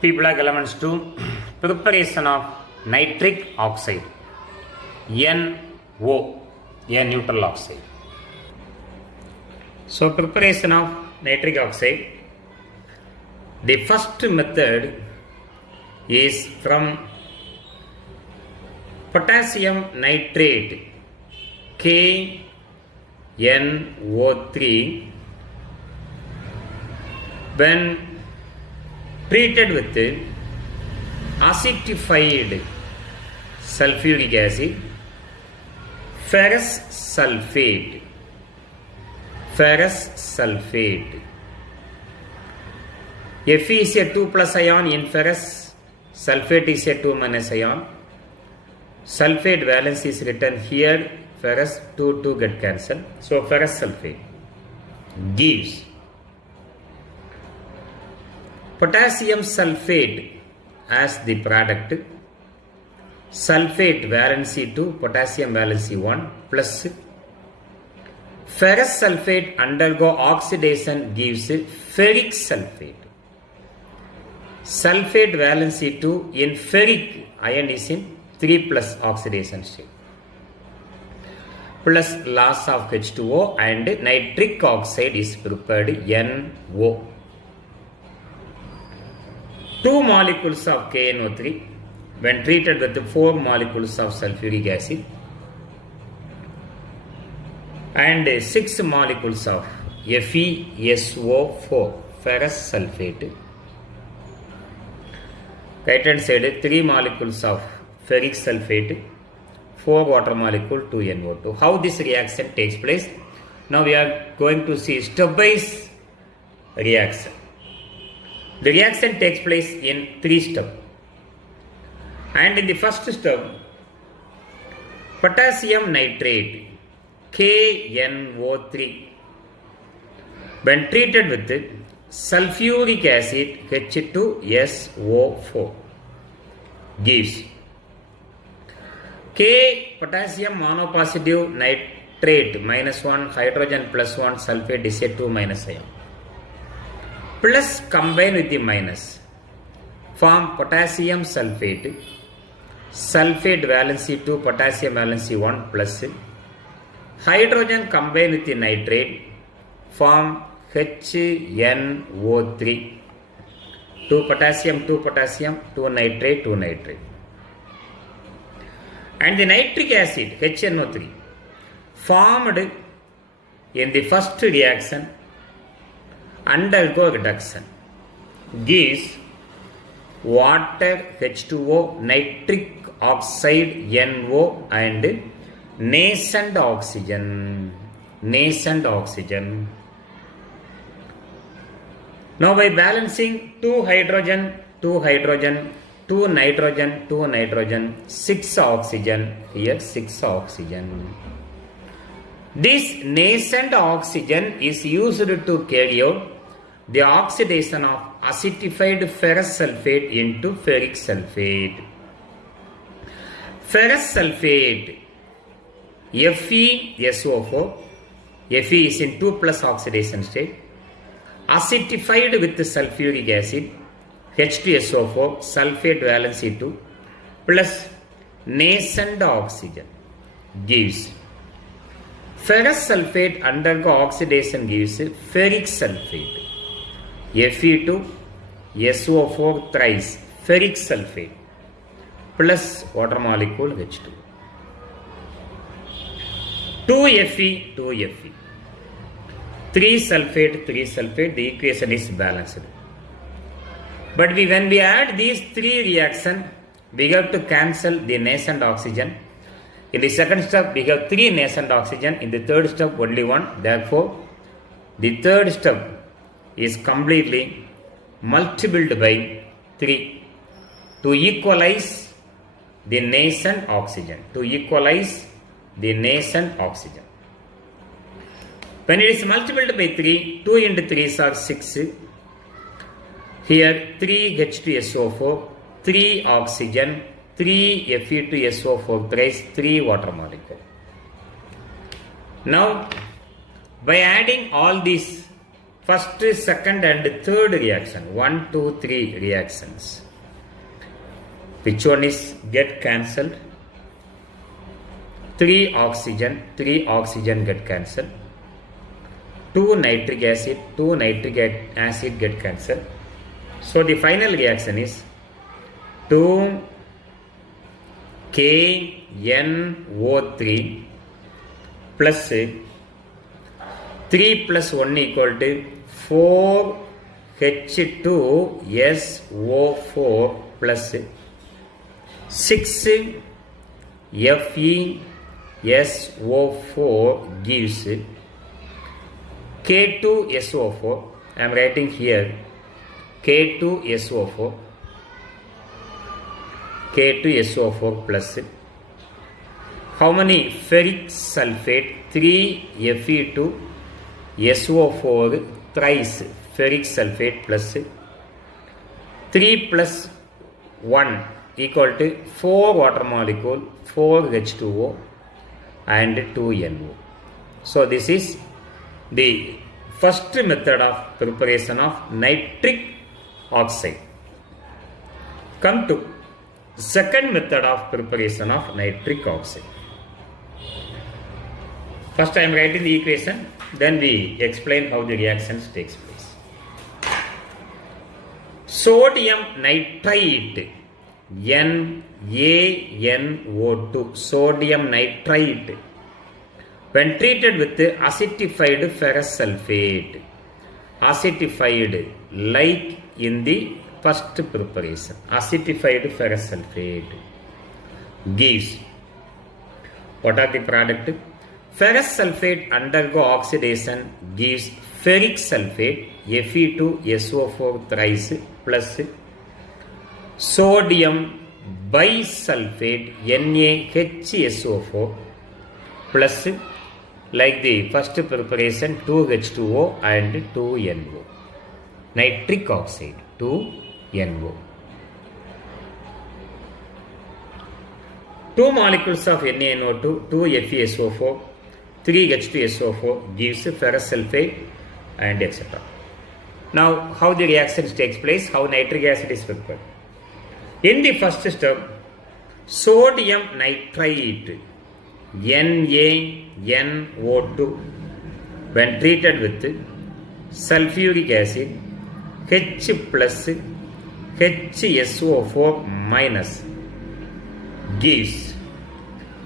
P-block elements to preparation of nitric oxide NO, a neutral oxide. So preparation of nitric oxide, the first method is from potassium nitrate KNO3 when treated with acidified sulfuric acid, ferrous sulfate. Fe is a 2 plus ion in ferrous, sulfate is a 2 minus ion. Sulfate valence is written here, ferrous 2 get cancelled. So ferrous sulfate gives potassium sulfate as the product, sulfate valency 2, potassium valency 1 plus ferrous sulfate undergo oxidation gives ferric sulfate. Sulfate valency 2 in ferric ion is in 3 plus oxidation state. Plus loss of H2O and nitric oxide is prepared NO. 2 molecules of KNO3 when treated with 4 molecules of sulfuric acid and 6 molecules of FeSO4 ferrous sulfate. Right hand side 3 molecules of ferric sulfate, 4 water molecule, 2 NO2. How this reaction takes place? Now we are going to see stepwise reaction. The reaction takes place in 3 steps. And in the first step, potassium nitrate KNO3 when treated with sulfuric acid H2SO4 gives K potassium monopositive nitrate -1 hydrogen +1 sulfate is a 2 minus ion plus combine with the minus form potassium sulfate, sulfate valency 2, potassium valency 1 plus hydrogen combine with the nitrate form HNO3, 2 potassium, 2 potassium, 2 nitrate, 2 nitrate. And the nitric acid HNO3 formed in the first reaction undergo reduction gives water H2O, nitric oxide NO and nascent oxygen. Now by balancing 2 hydrogen, 2 hydrogen, 2 nitrogen, 2 nitrogen, 6 oxygen, here 6 oxygen. This nascent oxygen is used to carry out the oxidation of acidified ferrous sulfate into ferric sulfate. Ferrous sulfate FeSO4, Fe is in 2 plus oxidation state, acidified with sulfuric acid H2SO4, sulfate valency 2 plus nascent oxygen gives ferrous sulfate undergo oxidation gives ferric sulfate Fe2SO4 thrice ferric sulfate plus water molecule H2. 2Fe, 2Fe. 3 sulfate, 3 sulfate, the equation is balanced. But when we add these 3 reactions, we have to cancel the nascent oxygen. In the second step, we have 3 nascent oxygen. In the third step, only 1. Therefore, the third step is completely multiplied by 3 to equalize the nascent oxygen. When it is multiplied by 3, 2 into 3 are 6. Here 3 H2SO4, 3 oxygen, 3 Fe2SO4 thrice, 3 water molecule. Now, by adding all these first, second and third reaction. 1, 2, 3 reactions. Which one is get cancelled? 3 oxygen get cancelled. 2 nitric acid get cancelled. So the final reaction is 2 KNO3 plus 3 plus 1 equal to 4 H2SO4 plus 6 FeSO4 gives K2SO4. I am writing here K2SO4 plus how many ferric sulfate? 3 Fe2SO4 thrice ferric sulfate plus 3 plus 1 equal to 4 water molecule, 4 H2O and 2 NO. So this is the first method of preparation of nitric oxide. Come to second method of preparation of nitric oxide. First I am writing the equation, then we explain how the reactions takes place. Sodium nitrite NaNO2, sodium nitrite, when treated with acidified ferrous sulfate, acidified like in the first preparation, acidified ferrous sulfate gives, what are the product? Ferrous sulfate undergo oxidation gives ferric sulfate Fe2SO4 thrice plus sodium bisulfate NaHSO4 plus, like the first preparation, 2H2O and 2NO. Nitric oxide, 2NO. 2 molecules of NaNO2, 2 FeSO4, 3 H2SO4 gives ferrous sulfate and etc. Now, how the reactions takes place, how nitric acid is prepared. In the first step, sodium nitrite NaNO2 when treated with sulfuric acid H plus HSO4 minus gives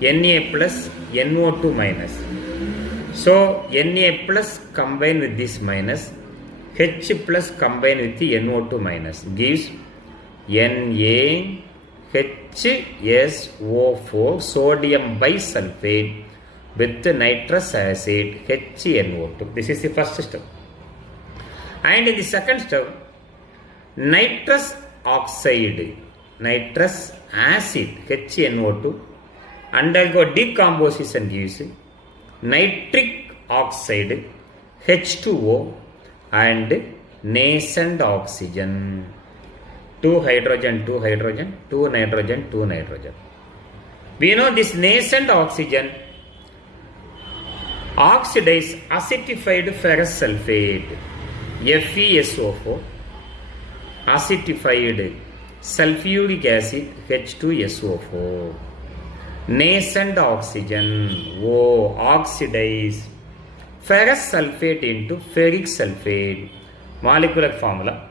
Na plus NO2 minus. So Na plus combined with this minus, H plus combined with the NO2 minus gives NaHSO4 sodium bisulfate with nitrous acid HNO2. This is the first step. And in the second step, nitrous oxide, nitrous acid HNO2 undergo decomposition gives nitric oxide H2O and nascent oxygen. 2 hydrogen, 2 hydrogen, 2 nitrogen, 2 nitrogen. We know this nascent oxygen oxidize acidified ferrous sulfate FeSO4, acidified sulfuric acid H2SO4. Nascent oxygen O oxidize ferrous sulfate into ferric sulfate. Molecular formula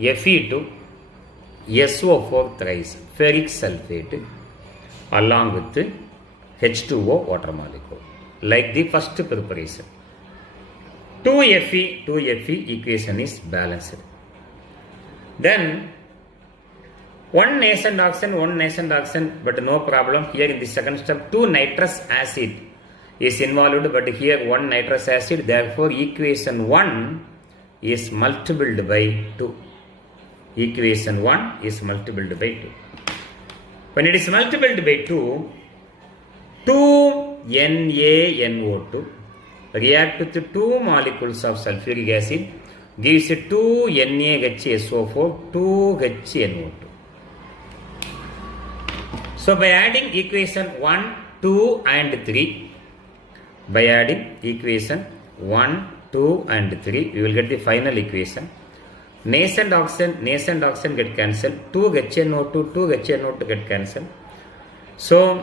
Fe2SO4 thrice ferric sulfate along with H2O water molecule, like the first preparation. 2Fe equation is balanced. Then one nascent oxygen, but no problem. Here in the second step, 2 nitrous acid is involved, but here 1 nitrous acid. Therefore, equation 1 is multiplied by 2. Equation 1 is multiplied by 2. When it is multiplied by 2, 2NaNO2 react with 2 molecules of sulfuric acid gives 2 NaHSO4, 2 HNO2. So by adding equation 1, 2 and 3, by adding equation 1, 2 and 3. We will get the final equation. Nascent oxygen get cancelled. 2 HNO2, 2 HNO2 get cancelled. So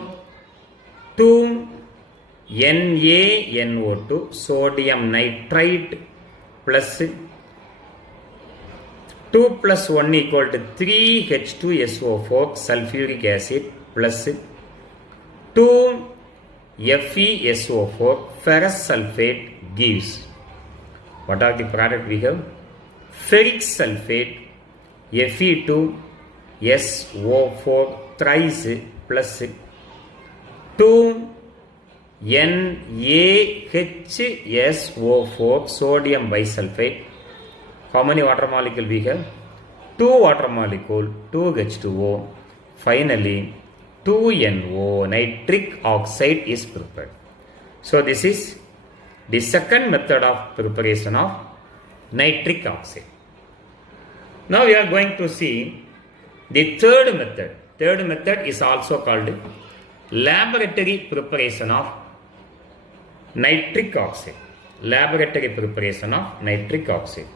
2 NaNO2 sodium nitrite plus 2 plus 1 equal to 3 H2SO4 sulfuric acid plus 2 FeSO4 ferrous sulfate gives. What are the product we have? Ferric sulfate Fe2SO4 thrice plus 2 NaHSO4 sodium bisulfate. How many water molecule we have? 2 water molecule, 2 H2O. Finally, 2NO nitric oxide is prepared. So this is the second method of preparation of nitric oxide. Now we are going to see the third method. Third method is also called laboratory preparation of nitric oxide. Laboratory preparation of nitric oxide.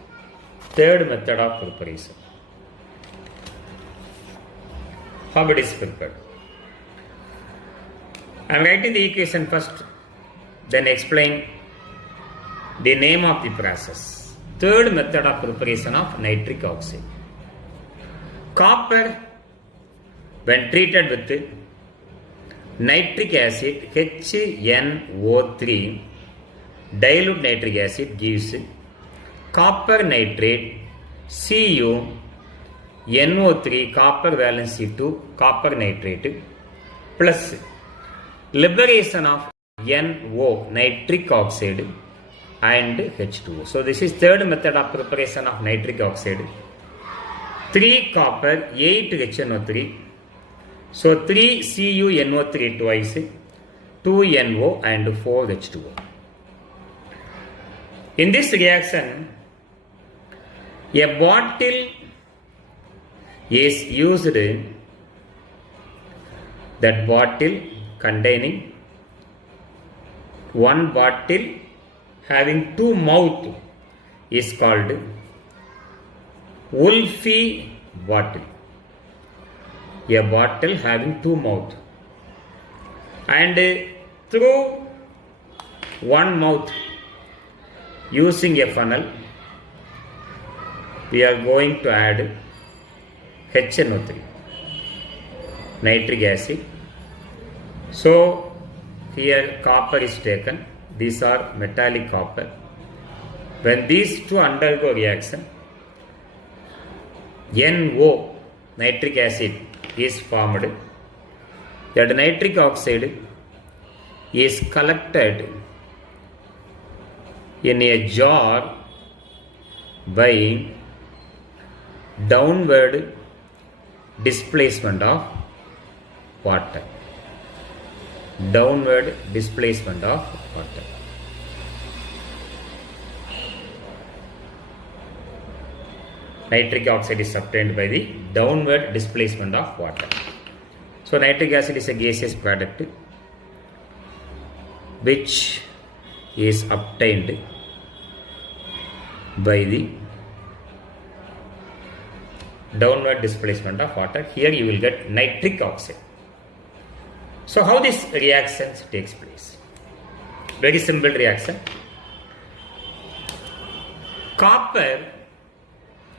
Third method of preparation. How it is prepared? I am writing the equation first, then explain the name of the process. Third method of preparation of nitric oxide. Copper, when treated with nitric acid HNO3, dilute nitric acid gives copper nitrate CuNO3 copper valency to copper nitrate plus liberation of NO nitric oxide and H2O. So this is third method of preparation of nitric oxide. 3 copper, 8 HNO3. So 3 CuNO3 twice, 2 NO and 4 H2O. In this reaction, a bottle is used. That bottle containing one bottle having 2 mouths is called Wolfe bottle. A bottle having 2 mouths, and through one mouth using a funnel we are going to add HNO3 nitric acid. So here copper is taken. These are metallic copper. When these two undergo reaction, NO nitric acid is formed. That nitric oxide is collected in a jar by downward displacement of water. Downward displacement of water. Nitric oxide is obtained by the downward displacement of water. So nitric acid is a gaseous product which is obtained by the downward displacement of water. Here you will get nitric oxide. So how this reaction takes place? Very simple reaction. Copper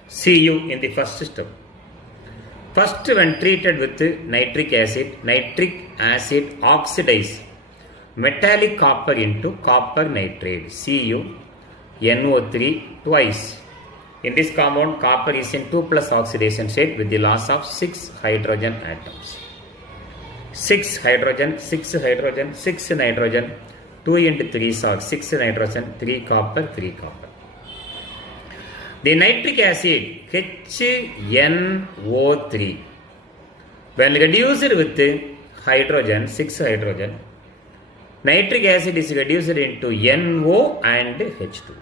Cu in the first step. First, when treated with nitric acid oxidizes metallic copper into copper nitrate CuNO3 twice. In this compound, copper is in 2 plus oxidation state with the loss of 6 hydrogen atoms. 6 hydrogen, 6 hydrogen, 6 nitrogen, 2 into 3 are 6 nitrogen, 3 copper, 3 copper. The nitric acid HNO3, when reduced with hydrogen, 6 hydrogen, nitric acid is reduced into NO and H2O.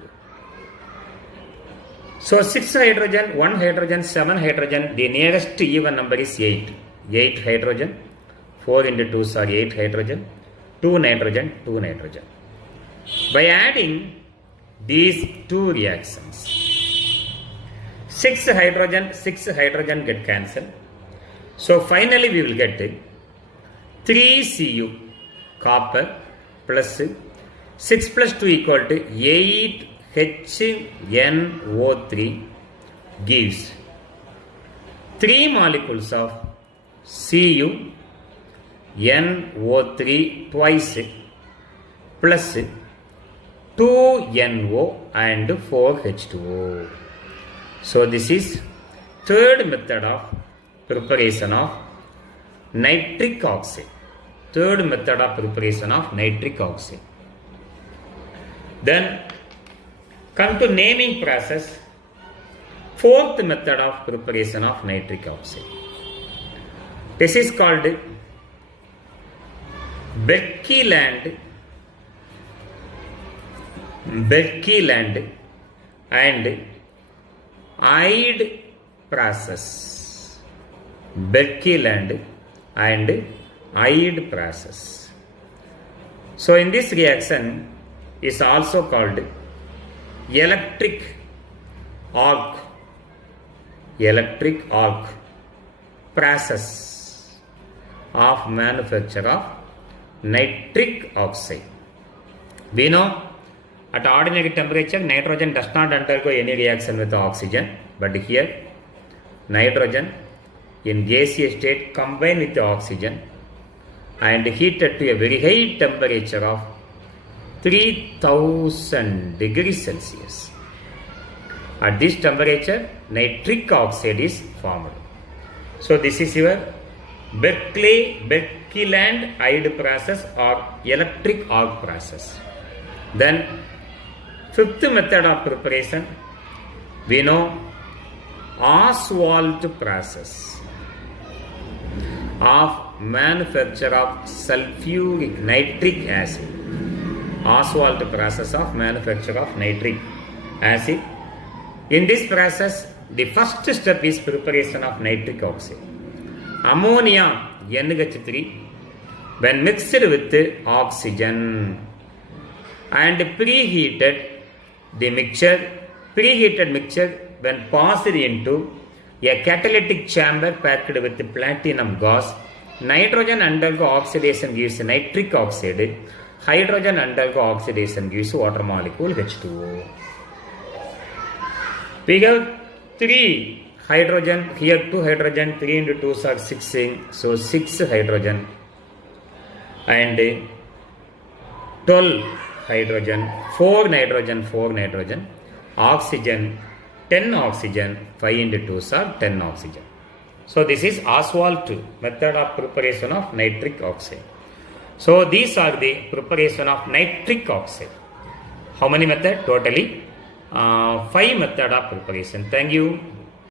So 6 hydrogen, 1 hydrogen, 7 hydrogen, the nearest even number is 8. 8 hydrogen, 4 into 2 are 8 hydrogen, 2 nitrogen, 2 nitrogen. By adding these two reactions. 6 hydrogen get cancelled. So finally we will get 3Cu copper plus 6 plus 2 equal to 8HNO3 gives 3 molecules of Cu NO3 twice plus 2NO and 4H2O. So this is third method of preparation of nitric oxide. Third method of preparation of nitric oxide. Then come to naming process. Fourth method of preparation of nitric oxide. This is called Birkeland and Ide process. Birkeland and Ide process. So in this reaction is also called electric arc process of manufacture of nitric oxide. We know at ordinary temperature nitrogen does not undergo any reaction with oxygen, but here nitrogen in gaseous state combine with the oxygen and heated to a very high temperature of 3000 degrees Celsius. At this temperature nitric oxide is formed. So this is your Birkeland Ide process or electric arc process. Then fifth method of preparation, we know Ostwald process of manufacture of sulfuric nitric acid. Ostwald process of manufacture of nitric acid. In this process, the first step is preparation of nitric oxide. Ammonia NH3 when mixed with oxygen and preheated mixture when passed into a catalytic chamber packed with platinum gas, nitrogen undergo oxidation gives nitric oxide, hydrogen undergo oxidation gives water molecule H2O. We have 3 hydrogen, here 2 hydrogen, 3 into 2 are 6, so 6 hydrogen and 12 hydrogen, 4 nitrogen, oxygen, 10 oxygen, 5 into 2 are 10 oxygen. So this is Ostwald method of preparation of nitric oxide. So these are the preparation of nitric oxide. How many method? Totally 5 method of preparation. Thank you.